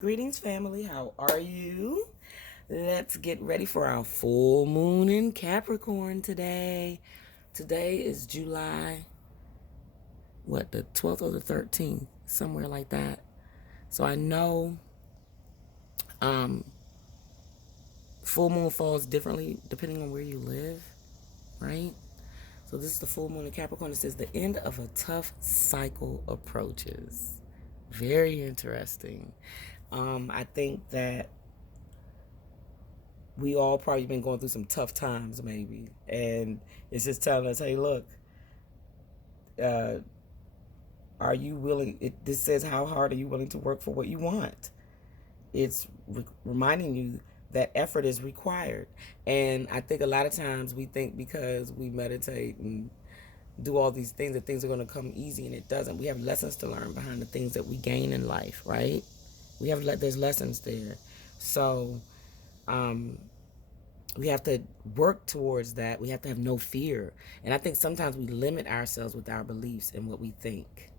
Greetings, family. How are you? Let's get ready for our full moon in Capricorn today. Today is July, the 12th or the 13th, somewhere like that. So I know um, full moon falls differently depending on where you live, right? So this is the full moon in Capricorn. It says the end of a tough cycle approaches. Very interesting. I think that we all probably been going through some tough times, maybe, and it's just telling us, hey, look, uh, are you willing? This says, how hard are you willing to work for what you want? It's reminding you that effort is required, and I think a lot of times we think because we meditate and do all these things that things are going to come easy, and it doesn't. We have lessons to learn behind the things that we gain in life, right? There's lessons there, so um, we have to work towards that. We have to have no fear. And I think sometimes we limit ourselves with our beliefs and what we think,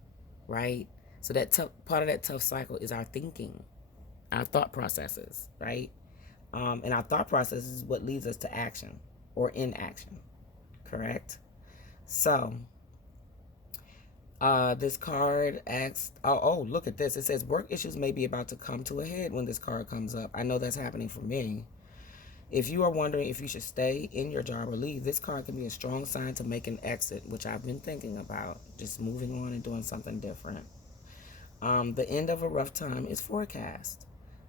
right? So that part of that tough cycle is our thinking, our thought processes, right? And our thought process is what leads us to action or inaction, correct? So this card asks, look at this. It says work issues may be about to come to a head when this card comes up. I know that's happening for me. If you are wondering if you should stay in your job or leave, this card can be a strong sign to make an exit, which I've been thinking about, just moving on and doing something different. The end of a rough time is forecast.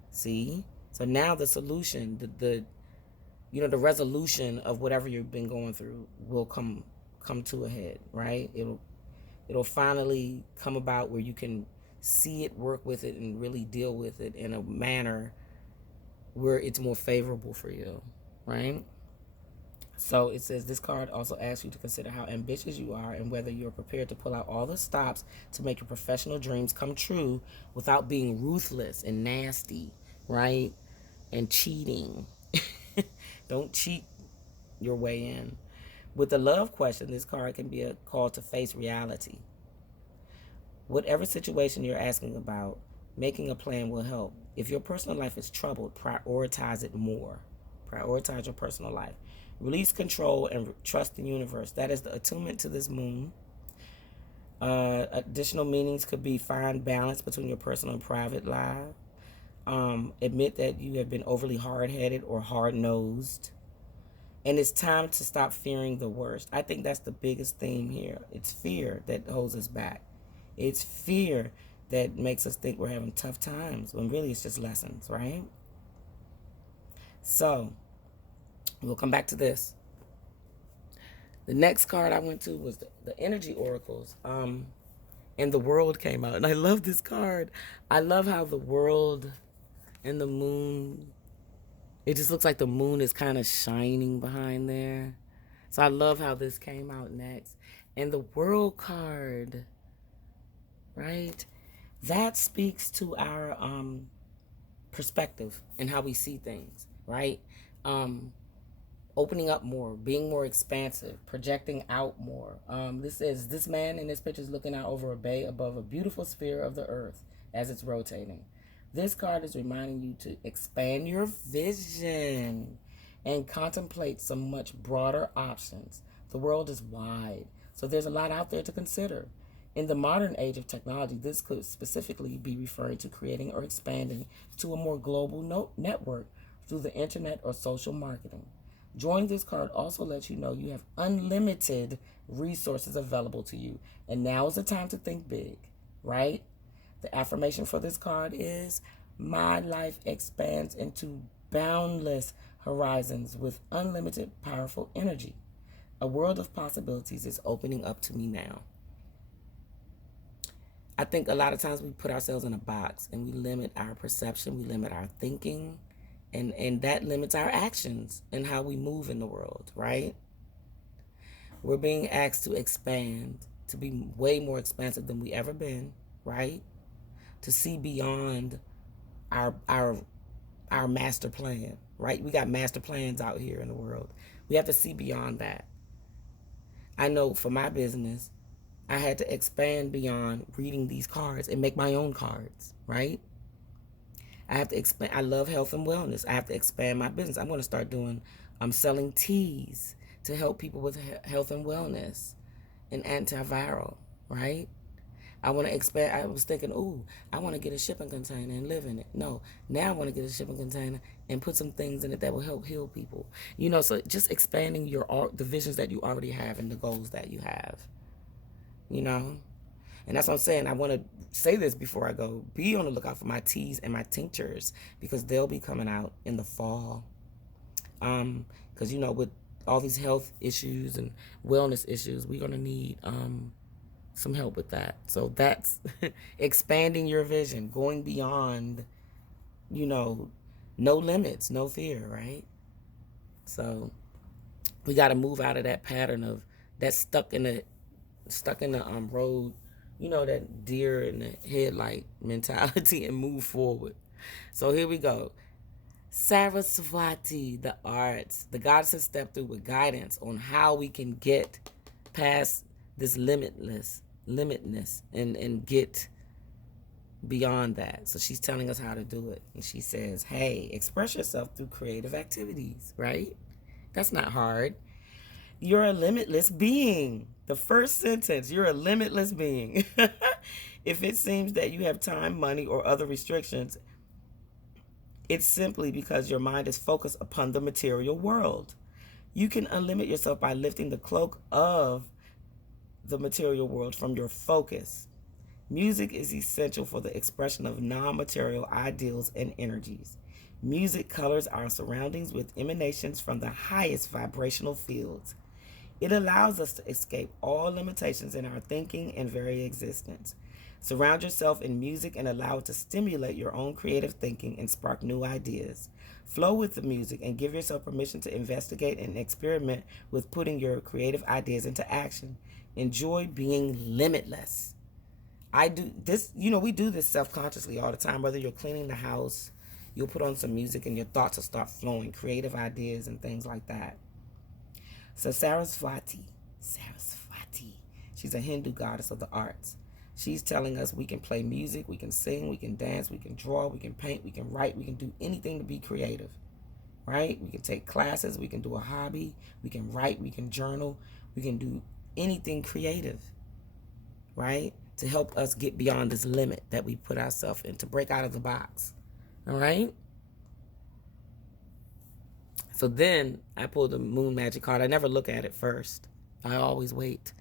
See? So now the solution, the resolution of whatever you've been going through will come to a head, right? It'll finally come about where you can see it, work with it, and really deal with it in a manner where it's more favorable for you, right? So it says this card also asks you to consider how ambitious you are and whether you're prepared to pull out all the stops to make your professional dreams come true without being ruthless and nasty, right? And cheating. Don't cheat your way in. With the love question, this card can be a call to face reality. Whatever situation you're asking about, making a plan will help. If your personal life is troubled, prioritize it more. Prioritize your personal life. Release control and trust the universe. That is the attunement to this moon. Additional meanings could be find balance between your personal and private life. Admit that you have been overly hard-headed or hard-nosed. And it's time to stop fearing the worst. I think that's the biggest theme here. It's fear that holds us back. It's fear that makes us think we're having tough times when really it's just lessons, right? So, we'll come back to this. The next card I went to was the energy oracles. And the world came out. And I love this card. I love how the world and the moon, it just looks like the moon is kind of shining behind there. So I love how this came out next. And the world card, right? That speaks to our perspective and how we see things, right? Opening up more, being more expansive, projecting out more. This man in this picture is looking out over a bay above a beautiful sphere of the earth as it's rotating. This card is reminding you to expand your vision and contemplate some much broader options. The world is wide, so there's a lot out there to consider. In the modern age of technology, this could specifically be referring to creating or expanding to a more global network through the internet or social marketing. Drawing this card also lets you know you have unlimited resources available to you. And now is the time to think big, right? The affirmation for this card is, my life expands into boundless horizons with unlimited powerful energy. A world of possibilities is opening up to me now. I think a lot of times we put ourselves in a box and we limit our perception, we limit our thinking, and that limits our actions and how we move in the world, right? We're being asked to expand, to be way more expansive than we ever been, right? To see beyond our master plan, right? We got master plans out here in the world. We have to see beyond that. I know for my business, I had to expand beyond reading these cards and make my own cards, right? I have to expand. I love health and wellness. I have to expand my business. I'm going to start doing, selling teas to help people with health and wellness and antiviral, right? I want to expand. I was thinking, ooh, I want to get a shipping container and live in it. No, now I want to get a shipping container and put some things in it that will help heal people. So just expanding the visions that you already have and the goals that you have. And that's what I'm saying. I want to say this before I go. Be on the lookout for my teas and my tinctures, because they'll be coming out in the fall. Because, with all these health issues and wellness issues, we're going to need some help with that. So that's expanding your vision, going beyond, no limits, no fear, right? So we got to move out of that pattern of that stuck in the road, that deer in the headlight mentality, and move forward. So here we go. Sarasvati, the arts. The goddess has stepped through with guidance on how we can get past this limitness and get beyond that. So she's telling us how to do it. And she says, hey, express yourself through creative activities, right? That's not hard. You're a limitless being. The first sentence, you're a limitless being. If it seems that you have time, money, or other restrictions, it's simply because your mind is focused upon the material world. You can unlimit yourself by lifting the cloak of the material world from your focus. Music is essential for the expression of non-material ideals and energies. Music colors our surroundings with emanations from the highest vibrational fields. It allows us to escape all limitations in our thinking and very existence. Surround yourself in music and allow it to stimulate your own creative thinking and spark new ideas. Flow with the music and give yourself permission to investigate and experiment with putting your creative ideas into action. Enjoy being limitless. I do this, we do this self-consciously all the time. Whether you're cleaning the house, you'll put on some music and your thoughts will start flowing, creative ideas and things like that. So Sarasvati, she's a Hindu goddess of the arts. She's telling us we can play music, we can sing, we can dance, we can draw, we can paint, we can write, we can do anything to be creative, right? We can take classes, we can do a hobby, we can write, we can journal, we can do anything creative, right? To help us get beyond this limit that we put ourselves in, to break out of the box, all right? So then I pulled the Moon Magic card. I never look at it first. I always wait.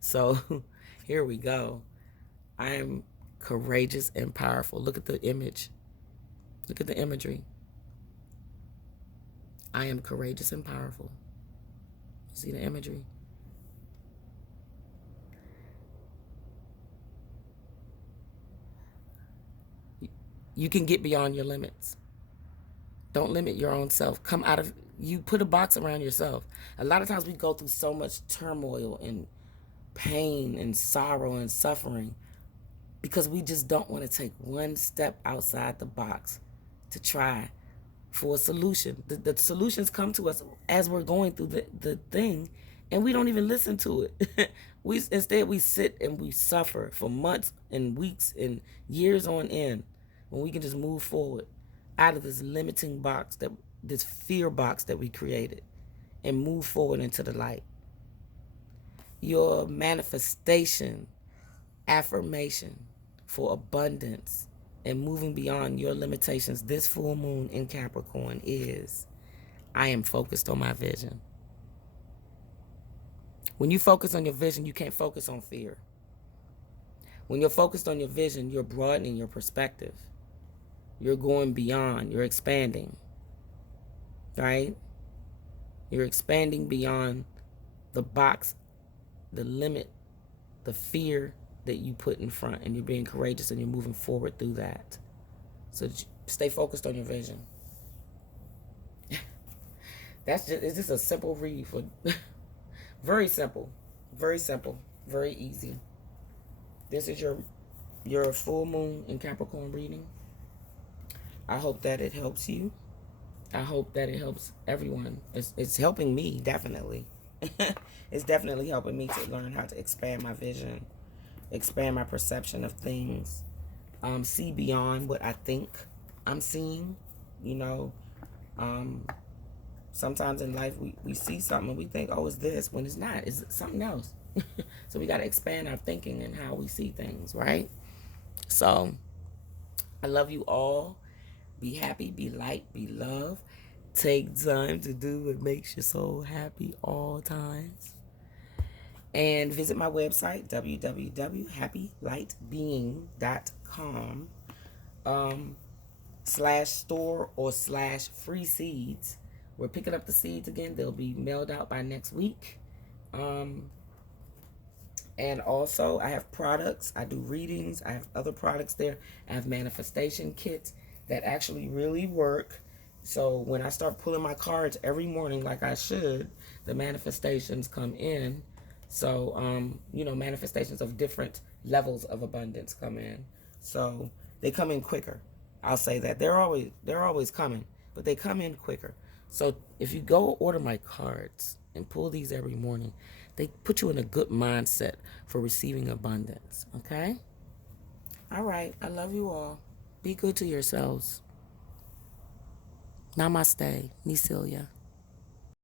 So here we go. I am courageous and powerful. Look at the image. Look at the imagery. I am courageous and powerful. See the imagery? You can get beyond your limits. Don't limit your own self. You put a box around yourself. A lot of times we go through so much turmoil and pain and sorrow and suffering because we just don't want to take one step outside the box to try for a solution. The solutions come to us as we're going through the thing, and we don't even listen to it. Instead, we sit and we suffer for months and weeks and years on end when we can just move forward out of this limiting box, this fear box that we created, and move forward into the light. Your manifestation, affirmation for abundance and moving beyond your limitations this full moon in Capricorn is, I am focused on my vision. When you focus on your vision, you can't focus on fear. When you're focused on your vision, you're broadening your perspective. You're going beyond, you're expanding, right? You're expanding beyond the box, the limit, the fear that you put in front, and you're being courageous and you're moving forward through that. So stay focused on your vision. It's just a simple read for very simple, very easy. This is your full moon in Capricorn reading. I hope that it helps you. I hope that it helps everyone. It's helping me, definitely. It's definitely helping me to learn how to expand my vision, expand my perception of things, see beyond what I think, I'm seeing, you know, sometimes in life we see something and we think, oh, it's this, when it's not. It's something else. So we got to expand our thinking and how we see things, right? So I love you all. Be happy, be light, be love. Take time to do what makes your soul happy all times. And visit my website, www.happylightbeing.com, /store or /free seeds. We're picking up the seeds again. They'll be mailed out by next week. And also, I have products. I do readings. I have other products there. I have manifestation kits that actually really work. So when I start pulling my cards every morning like I should, the manifestations come in. So, manifestations of different levels of abundance come in. So they come in quicker. I'll say that. They're always coming, but they come in quicker. So if you go order my cards and pull these every morning, they put you in a good mindset for receiving abundance, okay? All right. I love you all. Be good to yourselves. Namaste Necilia.